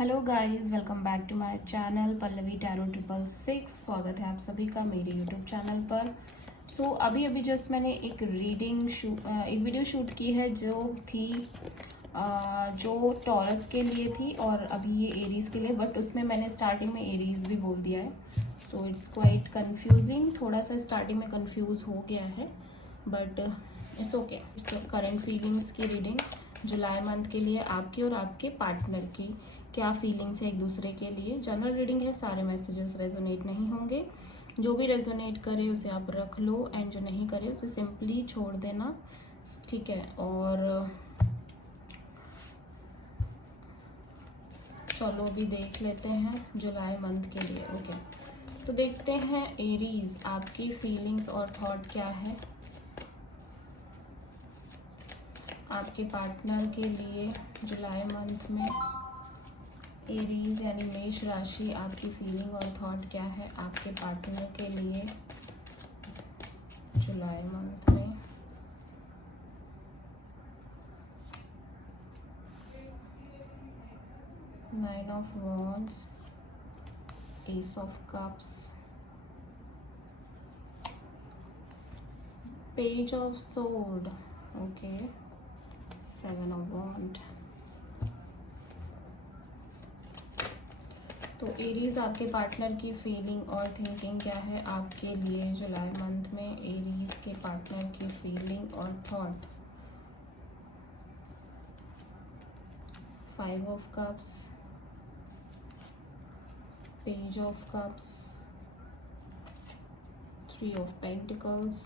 Hello guys, welcome back to my channel Pallavi tarot 666। स्वागत है आप सभी का मेरे यूट्यूब चैनल पर। अभी अभी जस्ट मैंने एक एक वीडियो शूट की है जो थी जो टॉरस के लिए थी और अभी ये एरीज के लिए, बट उसमें मैंने स्टार्टिंग में एरीज भी बोल दिया है। सो इट्स क्वाइट कंफ्यूजिंग, थोड़ा सा स्टार्टिंग में कंफ्यूज हो गया है, but it's okay. Current feelings की रीडिंग जुलाई मंथ के लिए आपकी और आपके पार्टनर की क्या फीलिंग्स है एक दूसरे के लिए। जनरल रीडिंग है, सारे मैसेजेस रेजोनेट नहीं होंगे। जो भी रेजोनेट करे उसे आप रख लो एंड जो नहीं करे उसे सिंपली छोड़ देना, ठीक है। और चलो अभी देख लेते हैं जुलाई मंथ के लिए। ओके, तो देखते हैं एरीज आपकी फीलिंग्स और थॉट क्या है आपके पार्टनर के लिए जुलाई मंथ में। एरीज यानी मेष राशि, आपकी फीलिंग और थॉट क्या है आपके पार्टनर के लिए जुलाई मंथ में। Nine of wands, ace of cups, page of sword, okay, seven of wand. तो एरीज आपके पार्टनर की फीलिंग और थिंकिंग क्या है आपके लिए जुलाई मंथ में। एरीज के पार्टनर की फीलिंग और thought. Five of cups, page of cups, three of pentacles,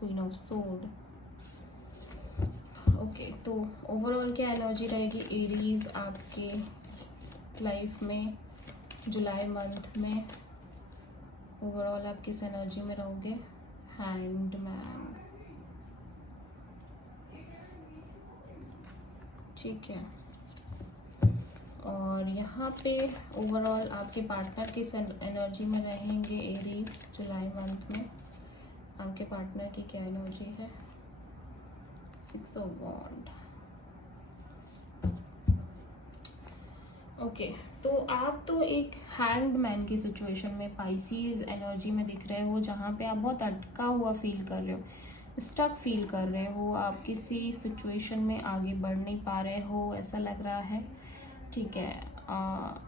queen of sword. Okay, तो ओवरऑल क्या एनर्जी रहेगी एरीज आपके लाइफ में जुलाई मंथ में। ओवरऑल आप किस एनर्जी में रहोगे। हैंडमैन, ठीक है। और यहाँ पे ओवरऑल आपके पार्टनर किस एनर्जी में रहेंगे एरीज जुलाई मंथ में। आपके पार्टनर की क्या एनर्जी है। Six of wand. ओके, तो आप तो एक हैंगमैन की सिचुएशन में पाइसीज एनर्जी में दिख रहे हो, जहाँ पे आप बहुत अटका हुआ फील कर रहे हो, स्टक फील कर रहे हो। आप किसी सिचुएशन में आगे बढ़ नहीं पा रहे हो ऐसा लग रहा है, ठीक है।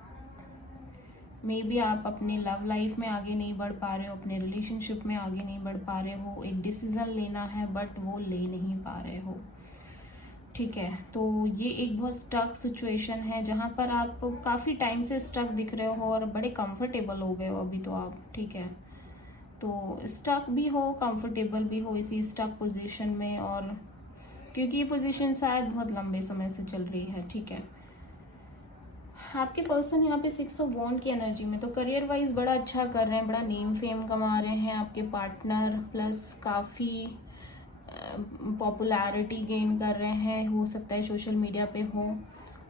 मे बी आप अपने लव लाइफ में आगे नहीं बढ़ पा रहे हो, अपने रिलेशनशिप में आगे नहीं बढ़ पा रहे हो। एक डिसीजन लेना है बट वो ले नहीं पा रहे हो, ठीक है। तो ये एक बहुत स्टक सिचुएशन है जहाँ पर आप काफ़ी टाइम से स्टक दिख रहे हो और बड़े कंफर्टेबल हो गए हो अभी तो आप, ठीक है। तो स्टक भी हो, कंफर्टेबल भी हो इसी स्टक पोजीशन में, और क्योंकि ये पोजीशन शायद बहुत लंबे समय से चल रही है, ठीक है। आपके पर्सन यहाँ पे सिक्स ऑफ वॉन्ड की एनर्जी में, तो करियर वाइज बड़ा अच्छा कर रहे हैं, बड़ा नेम फेम कमा रहे हैं आपके पार्टनर, प्लस काफ़ी पॉपुलैरिटी गेन कर रहे हैं। हो सकता है सोशल मीडिया पे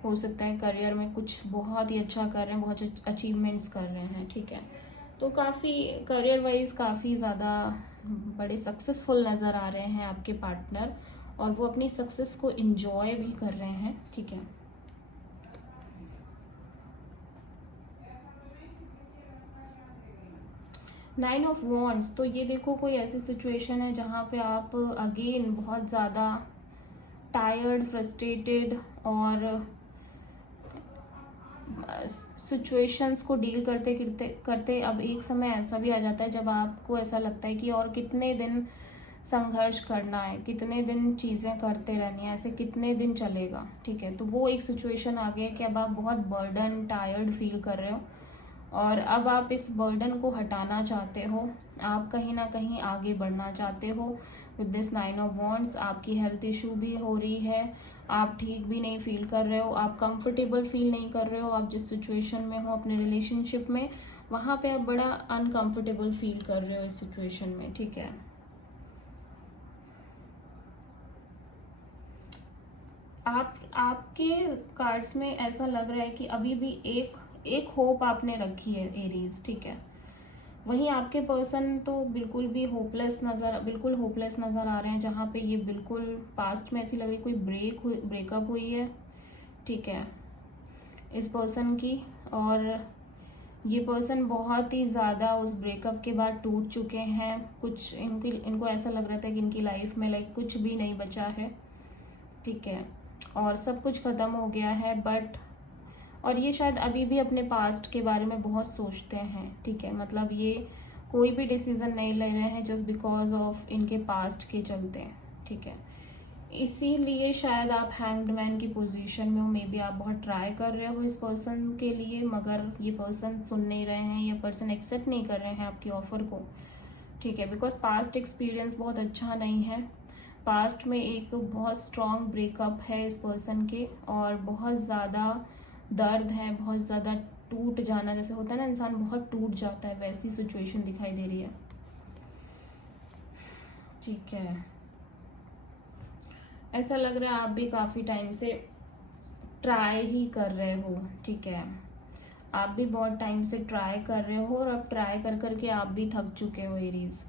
हो सकता है करियर में कुछ बहुत ही अच्छा कर रहे हैं, बहुत अचीवमेंट्स कर रहे हैं, ठीक है। तो काफ़ी करियर वाइज काफ़ी ज़्यादा बड़े सक्सेसफुल नज़र आ रहे हैं आपके पार्टनर, और वो अपनी सक्सेस को इंजॉय भी कर रहे हैं, ठीक है। नाइन ऑफ वॉन्ड्स, तो ये देखो कोई ऐसी सिचुएशन है जहाँ पे आप अगेन बहुत ज़्यादा टायर्ड, फ्रस्ट्रेटेड और सिचुएशंस को डील करते करते करते अब एक समय ऐसा भी आ जाता है जब आपको ऐसा लगता है कि और कितने दिन संघर्ष करना है, कितने दिन चीज़ें करते रहनी है, ऐसे कितने दिन चलेगा, ठीक है। तो वो एक सिचुएशन आ गई है कि अब आप बहुत बर्डन, टायर्ड फील कर रहे हो और अब आप इस बर्डन को हटाना चाहते हो, आप कहीं ना कहीं आगे बढ़ना चाहते हो। With this nine of wands आपकी हेल्थ इशू भी हो रही है, आप ठीक भी नहीं फील कर रहे हो, आप कंफर्टेबल फील नहीं कर रहे हो। आप जिस सिचुएशन में हो अपने रिलेशनशिप में, वहाँ पे आप बड़ा अनकंफर्टेबल फील कर रहे हो इस सिचुएशन में, ठीक है। आपके कार्ड्स में ऐसा लग रहा है कि अभी भी एक होप आपने रखी है एरीज, ठीक है। वहीं आपके पर्सन तो बिल्कुल होपलेस नज़र आ रहे हैं, जहाँ पे ये बिल्कुल पास्ट में ऐसी लग रही कोई ब्रेकअप हुई है, ठीक है, इस पर्सन की। और ये पर्सन बहुत ही ज़्यादा उस ब्रेकअप के बाद टूट चुके हैं। कुछ इनको ऐसा लग रहा था कि इनकी लाइफ में लाइक कुछ भी नहीं बचा है, ठीक है, और सब कुछ ख़त्म हो गया है। बट और ये शायद अभी भी अपने पास्ट के बारे में बहुत सोचते हैं, ठीक है, मतलब ये कोई भी डिसीज़न नहीं ले रहे हैं जस्ट बिकॉज ऑफ इनके पास्ट के चलते, ठीक है। इसीलिए शायद आप हैंग्ड मैन की पोजीशन में हो। मे बी आप बहुत ट्राई कर रहे हो इस पर्सन के लिए, मगर ये पर्सन सुन नहीं रहे हैं, ये पर्सन एक्सेप्ट नहीं कर रहे हैं आपकी ऑफर को, ठीक है, बिकॉज पास्ट एक्सपीरियंस बहुत अच्छा नहीं है। पास्ट में एक बहुत स्ट्रॉन्ग ब्रेकअप है इस पर्सन के, और बहुत ज़्यादा दर्द है, बहुत ज़्यादा टूट जाना, जैसे होता है ना इंसान बहुत टूट जाता है, वैसी सिचुएशन दिखाई दे रही है, ठीक है। ऐसा लग रहा है आप भी काफ़ी टाइम से ट्राई ही कर रहे हो, ठीक है, आप भी बहुत टाइम से ट्राई कर रहे हो, और अब ट्राई कर करके आप भी थक चुके हो एरीज।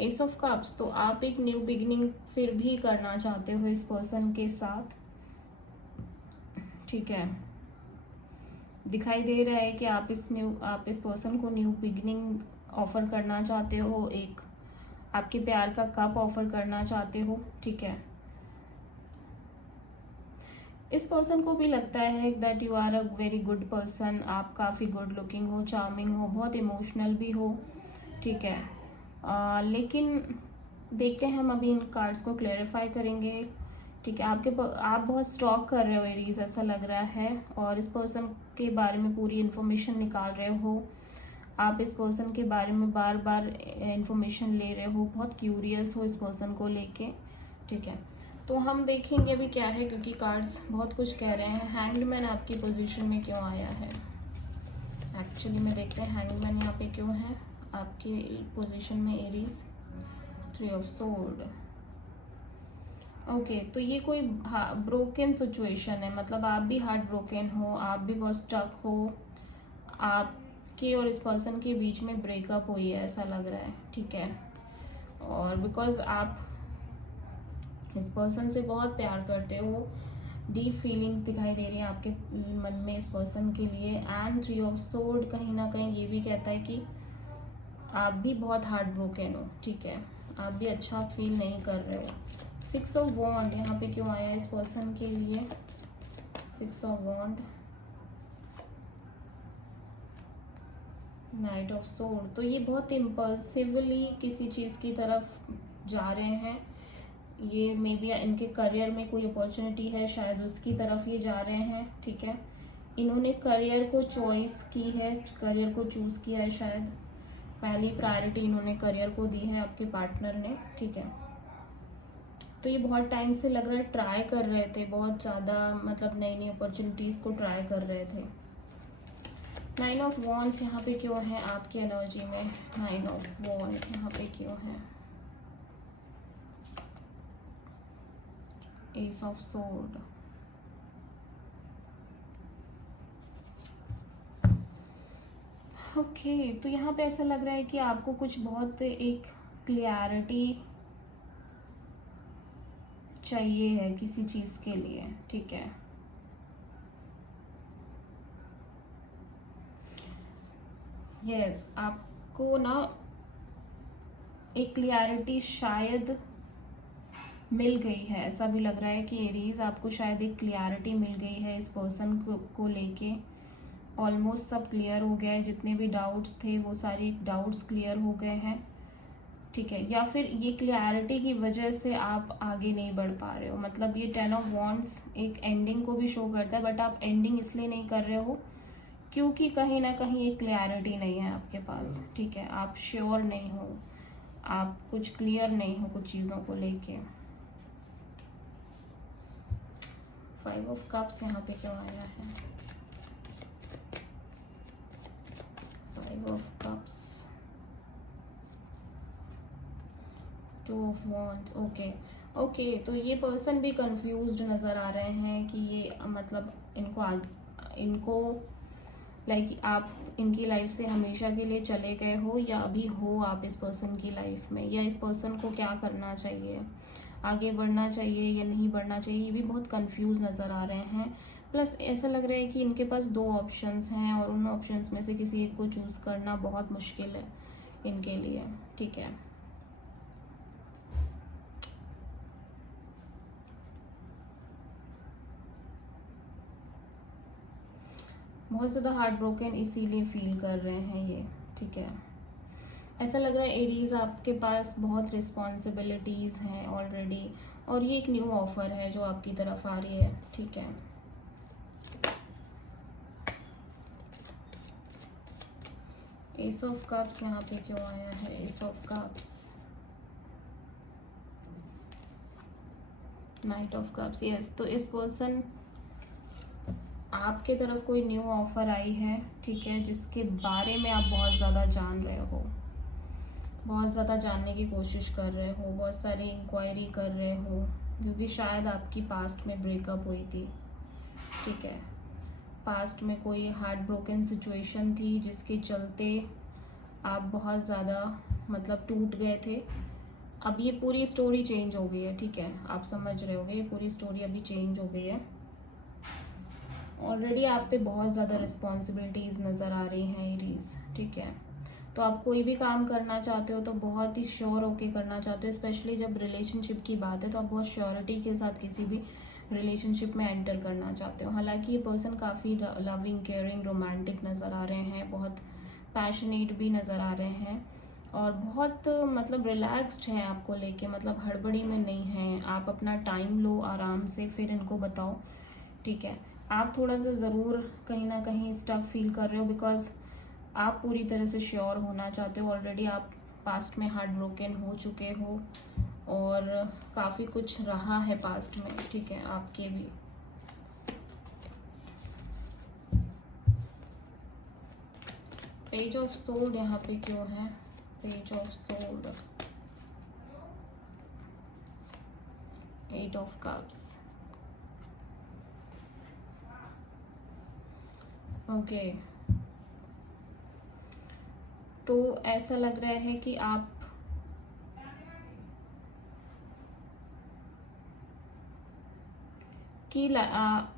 एस ऑफ कप्स, तो आप एक न्यू बिगिनिंग फिर भी करना चाहते हो इस पर्सन के साथ, ठीक है। दिखाई दे रहा है कि आप इस पर्सन को न्यू बिगिनिंग ऑफर करना चाहते हो, एक आपके प्यार का कप ऑफर करना चाहते हो, ठीक है। इस पर्सन को भी लगता है that you are a very good person, आप काफ़ी गुड लुकिंग हो, चार्मिंग हो, बहुत इमोशनल भी हो, ठीक है। लेकिन देखते हैं, हम अभी इन कार्ड्स को क्लेरिफाई करेंगे, ठीक है। आप बहुत स्टॉक कर रहे हो एरीज, ऐसा लग रहा है, और इस पर्सन के बारे में पूरी इन्फॉर्मेशन निकाल रहे हो। आप इस पर्सन के बारे में बार बार इंफॉर्मेशन ले रहे हो, बहुत क्यूरियस हो इस पर्सन को लेके, ठीक है। तो हम देखेंगे अभी क्या है, क्योंकि कार्ड्स बहुत कुछ कह रहे हैं। हैंगमैन आपकी पोजीशन में क्यों आया है एक्चुअली में, देखते हैं हैंगमैन यहाँ पे क्यों है आपकी पोजीशन में एरीज। 3 ऑफ सोर्ड, ओके, तो ये कोई ब्रोकन सिचुएशन है, मतलब आप भी हार्ट ब्रोकन हो, आप भी बहुत स्टक हो, आपके और इस पर्सन के बीच में ब्रेकअप हुई है ऐसा लग रहा है, ठीक है। और बिकॉज आप इस पर्सन से बहुत प्यार करते हो, डीप फीलिंग्स दिखाई दे रही हैं आपके मन में इस पर्सन के लिए। एंड 3 ऑफ सोर्ड कहीं ना कहीं ये भी कहता है कि आप भी बहुत हार्ट ब्रोकन हो, ठीक है, आप भी अच्छा फील नहीं कर रहे हो। 6 ऑफ वॉन्ड यहाँ पे क्यों आया इस पर्सन के लिए, 6 of wand, knight of sword, तो ये बहुत इम्पल्सिवली किसी चीज़ की तरफ जा रहे हैं। ये मे बी इनके करियर में कोई अपॉर्चुनिटी है, शायद उसकी तरफ ये जा रहे हैं, ठीक है। इन्होंने करियर को चॉइस की है, करियर को चूज़ किया है, शायद पहली प्रायोरिटी इन्होंने करियर को दी है आपके पार्टनर ने, ठीक है। तो ये बहुत टाइम से लग रहा है ट्राई कर रहे थे, बहुत ज़्यादा मतलब नई नई अपॉर्चुनिटीज़ को ट्राई कर रहे थे। 9 ऑफ वॉन्ड्स यहाँ पे क्यों है आपकी एनर्जी में, 9 ऑफ वॉन्ड्स यहाँ पे क्यों है, एस ऑफ सोर्ड, ओके, तो यहाँ पे ऐसा लग रहा है कि आपको कुछ बहुत एक क्लियरिटी चाहिए है किसी चीज़ के लिए, ठीक है। यस, आपको ना एक क्लियरिटी शायद मिल गई है, ऐसा भी लग रहा है कि एरीज आपको शायद एक क्लियरिटी मिल गई है इस पर्सन को लेके। ऑलमोस्ट सब क्लियर हो गया है, जितने भी डाउट्स थे वो सारे डाउट्स क्लियर हो गए हैं, ठीक है। या फिर ये क्लियरिटी की वजह से आप आगे नहीं बढ़ पा रहे हो, मतलब ये 10 ऑफ वॉन्ड्स एक एंडिंग को भी शो करता है, बट आप एंडिंग इसलिए नहीं कर रहे हो क्योंकि कहीं ना कहीं एक क्लियरिटी नहीं है आपके पास, ठीक है। आप श्योर नहीं हो, आप कुछ क्लियर नहीं हो कुछ चीज़ों को लेके। 5 ऑफ कप्स यहाँ पे क्यों आया है, 5 of cups, 2 of wands, okay, तो ये पर्सन भी कंफ्यूज्ड नज़र आ रहे हैं कि ये मतलब इनको लाइक आप इनकी लाइफ से हमेशा के लिए चले गए हो, या अभी हो आप इस पर्सन की लाइफ में, या इस पर्सन को क्या करना चाहिए, आगे बढ़ना चाहिए या नहीं बढ़ना चाहिए, ये भी बहुत कंफ्यूज नज़र आ रहे हैं। प्लस ऐसा लग रहा है कि इनके पास 2 ऑप्शंस हैं और उन ऑप्शंस में से किसी एक को चूज़ करना बहुत मुश्किल है इनके लिए, ठीक है। बहुत ज़्यादा हार्ट ब्रोकन इसीलिए फील कर रहे हैं ये, ठीक है। ऐसा लग रहा है एरीज आपके पास बहुत रिस्पॉन्सिबिलिटीज़ हैं ऑलरेडी, और ये एक न्यू ऑफर है जो आपकी तरफ आ रही है, ठीक है। एस ऑफ कप्स यहाँ पे क्यों आया है? S of cups, night of cups, yes. तो इस पर्सन आपके तरफ कोई न्यू ऑफर आई है, ठीक है, जिसके बारे में आप बहुत ज़्यादा जान रहे हो, बहुत ज़्यादा जानने की कोशिश कर रहे हो, बहुत सारी इंक्वायरी कर रहे हो, क्योंकि शायद आपकी पास्ट में ब्रेकअप हुई थी, ठीक है। पास्ट में कोई हार्ट ब्रोकन सिचुएशन थी जिसके चलते आप बहुत ज़्यादा मतलब टूट गए थे। अब ये पूरी स्टोरी चेंज हो गई है, ठीक है, आप समझ रहे होगे, ये पूरी स्टोरी अभी चेंज हो गई है। ऑलरेडी आप पे बहुत ज़्यादा रिस्पॉन्सिबिलिटीज़ नज़र आ रही हैं एरीज, ठीक है। तो आप कोई भी काम करना चाहते हो तो बहुत ही श्योर होके करना चाहते हो, स्पेशली जब रिलेशनशिप की बात है तो आप बहुत श्योरिटी के साथ किसी भी रिलेशनशिप में एंटर करना चाहते हो। हालांकि ये पर्सन काफ़ी लविंग, केयरिंग, रोमांटिक नज़र आ रहे हैं, बहुत पैशनेट भी नज़र आ रहे हैं, और बहुत मतलब रिलैक्स्ड हैं आपको लेके, मतलब हड़बड़ी में नहीं हैं। आप अपना टाइम लो आराम से, फिर इनको बताओ, ठीक है। आप थोड़ा सा ज़रूर कहीं ना कहीं स्टक फील कर रहे हो, बिकॉज आप पूरी तरह से श्योर होना चाहते हो। ऑलरेडी आप पास्ट में हार्ट ब्रोकन हो चुके हो और काफ़ी कुछ रहा है पास्ट में, ठीक है, आपके भी। पेज ऑफ सोल्ड यहाँ पे क्यों है? Page of sold, 8 of cups, okay. तो ऐसा लग रहा है कि आप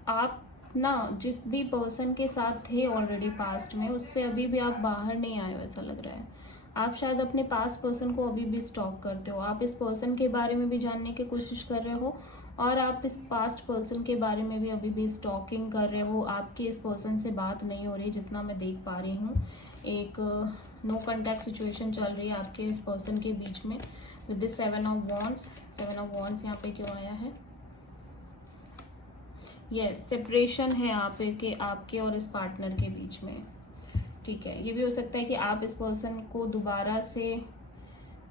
आप ना जिस भी पर्सन के साथ थे ऑलरेडी पास्ट में, उससे अभी भी आप बाहर नहीं आए हो, ऐसा लग रहा है। आप शायद अपने पास्ट पर्सन को अभी भी स्टॉक करते हो, आप इस पर्सन के बारे में भी जानने की कोशिश कर रहे हो, और आप इस पास्ट पर्सन के बारे में भी अभी भी स्टॉकिंग कर रहे हो। आपकी इस पर्सन से बात नहीं हो रही, जितना मैं देख पा रही हूँ। एक नो कॉन्टैक्ट सिचुएशन चल रही है आपके इस पर्सन के बीच में with this 7 of wands. 7 of wands यहाँ पे क्यों आया है? यस, सेपरेशन है आपके और इस पार्टनर के बीच में, ठीक है। ये भी हो सकता है कि आप इस पर्सन को दोबारा से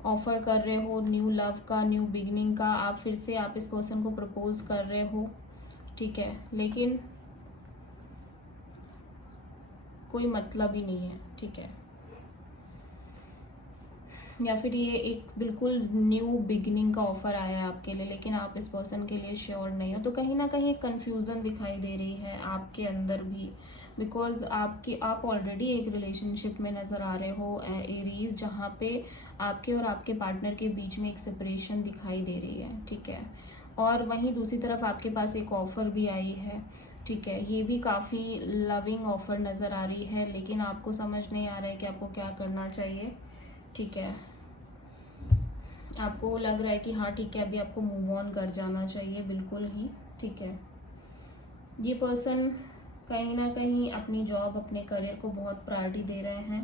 ऑफर कर रहे हो न्यू लव का, न्यू बिगनिंग का। आप फिर से आप इस पर्सन को प्रपोज कर रहे हो, ठीक है, लेकिन कोई मतलब ही नहीं है, ठीक है। या फिर ये एक बिल्कुल न्यू बिगिनिंग का ऑफर आया है आपके लिए, लेकिन आप इस पर्सन के लिए श्योर नहीं हो। तो कहीं ना कहीं कंफ्यूजन दिखाई दे रही है आपके अंदर भी, बिकॉज आप ऑलरेडी एक रिलेशनशिप में नज़र आ रहे हो एरीज, जहाँ पे आपके और आपके पार्टनर के बीच में एक सेपरेशन दिखाई दे रही है, ठीक है। और वहीं दूसरी तरफ आपके पास एक ऑफ़र भी आई है, ठीक है। ये भी काफ़ी लविंग ऑफ़र नज़र आ रही है, लेकिन आपको समझ नहीं आ रहा है कि आपको क्या करना चाहिए, ठीक है। आपको लग रहा है कि हाँ ठीक है, अभी आपको मूव ऑन कर जाना चाहिए, बिल्कुल ही, ठीक है। ये पर्सन कहीं ना कहीं अपनी जॉब, अपने करियर को बहुत प्रायोरिटी दे रहे हैं,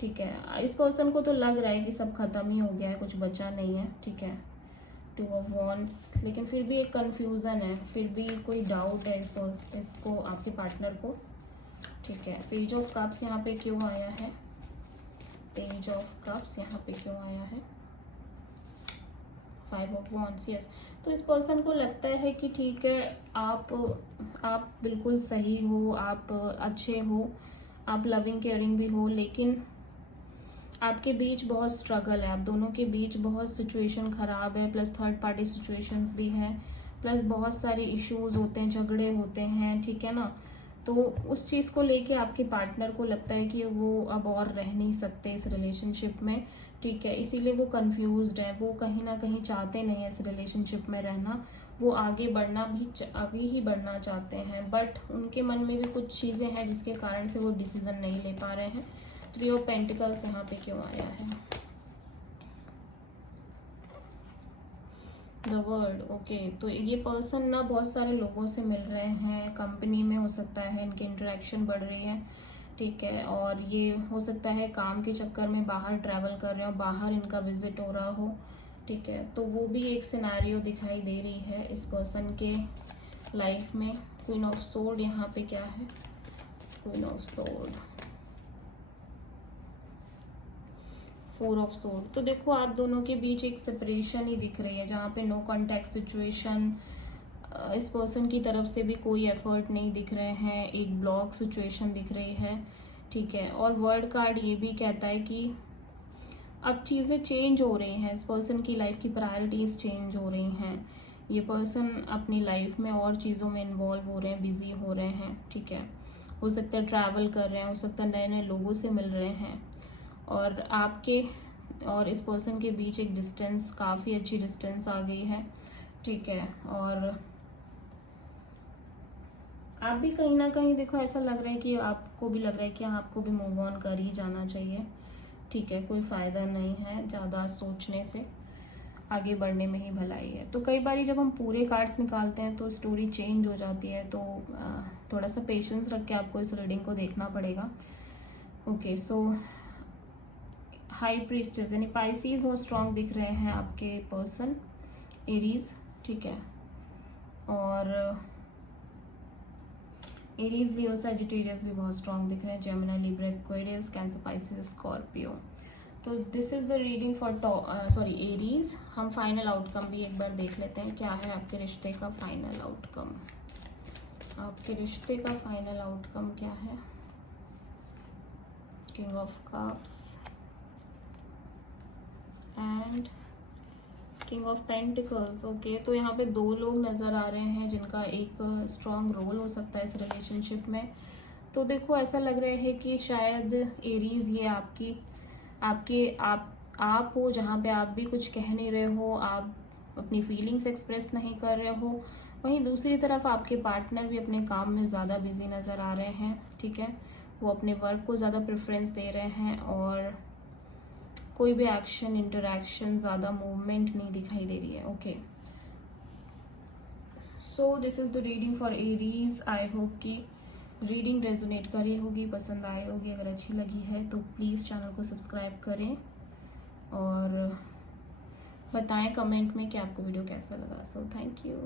ठीक है। इस पर्सन को तो लग रहा है कि सब खत्म ही हो गया है, कुछ बचा नहीं है, ठीक है। 2 ऑफ वॉन्ड्स, लेकिन फिर भी एक कंफ्यूजन है, फिर भी कोई डाउट है इसको आपके पार्टनर को, ठीक है। पेज ऑफ कप्स यहाँ पे क्यों आया है? पेज ऑफ कप्स यहाँ पे क्यों आया है? 5 ऑफ वॉन्ड्स, यस। तो इस पर्सन को लगता है कि ठीक है, आप बिल्कुल सही हो, आप अच्छे हो, आप लविंग केयरिंग भी हो, लेकिन आपके बीच बहुत स्ट्रगल है, आप दोनों के बीच बहुत सिचुएशन ख़राब है, प्लस थर्ड पार्टी सिचुएशंस भी हैं, प्लस बहुत सारे इश्यूज होते हैं, झगड़े होते हैं, ठीक है ना। तो उस चीज़ को लेके आपके पार्टनर को लगता है कि वो अब और रह नहीं सकते इस रिलेशनशिप में, ठीक है। इसीलिए वो कंफ्यूज्ड है, वो कहीं ना कहीं चाहते नहीं है इस रिलेशनशिप में रहना, वो आगे ही बढ़ना चाहते हैं, बट उनके मन में भी कुछ चीज़ें हैं जिसके कारण से वो डिसीजन नहीं ले पा रहे हैं। 3 ऑफ पेंटिकल्स यहाँ पे क्यों आया है? The world. ओके, तो ये पर्सन ना बहुत सारे लोगों से मिल रहे हैं, कंपनी में हो सकता है इनकी इंटरेक्शन बढ़ रही है, ठीक है, और ये हो सकता है काम के चक्कर में बाहर ट्रैवल कर रहे हो, बाहर इनका विजिट हो रहा हो, ठीक है, तो वो भी एक सिनेरियो दिखाई दे रही है इस पर्सन के लाइफ में। क्वीन ऑफ सोर्ड यहाँ पे क्या है? Queen of sword, 4 of sword. तो देखो आप दोनों के बीच एक सेपरेशन ही दिख रही है, जहाँ पे नो कॉन्टैक्ट सिचुएशन, इस पर्सन की तरफ से भी कोई एफर्ट नहीं दिख रहे हैं, एक ब्लॉक सिचुएशन दिख रही है, ठीक है। और वर्ल्ड कार्ड ये भी कहता है कि अब चीज़ें चेंज हो रही हैं, इस पर्सन की लाइफ की प्रायोरिटीज़ चेंज हो रही हैं, ये पर्सन अपनी लाइफ में और चीज़ों में इन्वॉल्व हो रहे हैं, बिजी हो रहे हैं, ठीक है। हो सकता है ट्रैवल कर रहे हैं, हो सकता है नए नए लोगों से मिल रहे हैं, और आपके और इस पर्सन के बीच एक डिस्टेंस, काफ़ी अच्छी डिस्टेंस आ गई है, ठीक है। और आप भी कहीं ना कहीं देखो ऐसा लग रहा है कि आपको भी लग रहा है कि आपको भी मूव ऑन कर ही जाना चाहिए, ठीक है, कोई फ़ायदा नहीं है ज़्यादा सोचने से, आगे बढ़ने में ही भलाई है। तो कई बार जब हम पूरे कार्ड्स निकालते हैं तो स्टोरी चेंज हो जाती है, तो थोड़ा सा पेशेंस रख के आपको इस रीडिंग को देखना पड़ेगा। ओके, सो हाई प्रीस्टेस यानी पाइसीज बहुत स्ट्रांग दिख रहे हैं आपके पर्सन, एरीज, ठीक है, और एरीज, लियो, सैजिटेरियस भी बहुत स्ट्रांग दिख रहे हैं, Gemini, Libra, Aquarius, Cancer, Pisces, Scorpio. तो this is the reading for Aries. हम फाइनल आउटकम भी एक बार देख लेते हैं, क्या है आपके रिश्ते का फाइनल आउटकम। आपके रिश्ते का फाइनल आउटकम क्या है? King of cups and king of pentacles. Okay, तो यहाँ पे 2 लोग नज़र आ रहे हैं जिनका एक स्ट्रॉन्ग रोल हो सकता है इस रिलेशनशिप में। तो देखो ऐसा लग रहा है कि शायद एरीज ये आप हो जहाँ पे आप भी कुछ कह नहीं रहे हो, आप अपनी फीलिंग्स एक्सप्रेस नहीं कर रहे हो, वहीं दूसरी तरफ आपके पार्टनर भी अपने काम में ज़्यादा बिजी नज़र आ रहे हैं, ठीक है, वो अपने वर्क को ज़्यादा प्रेफरेंस दे रहे हैं, और कोई भी एक्शन, इंटरैक्शन, ज़्यादा मूवमेंट नहीं दिखाई दे रही है। Okay, so this is the reading for Aries. I hope कि रीडिंग रेजोनेट करी होगी, पसंद आई होगी। अगर अच्छी लगी है तो प्लीज़ चैनल को सब्सक्राइब करें और बताएं कमेंट में कि आपको वीडियो कैसा लगा। So thank you.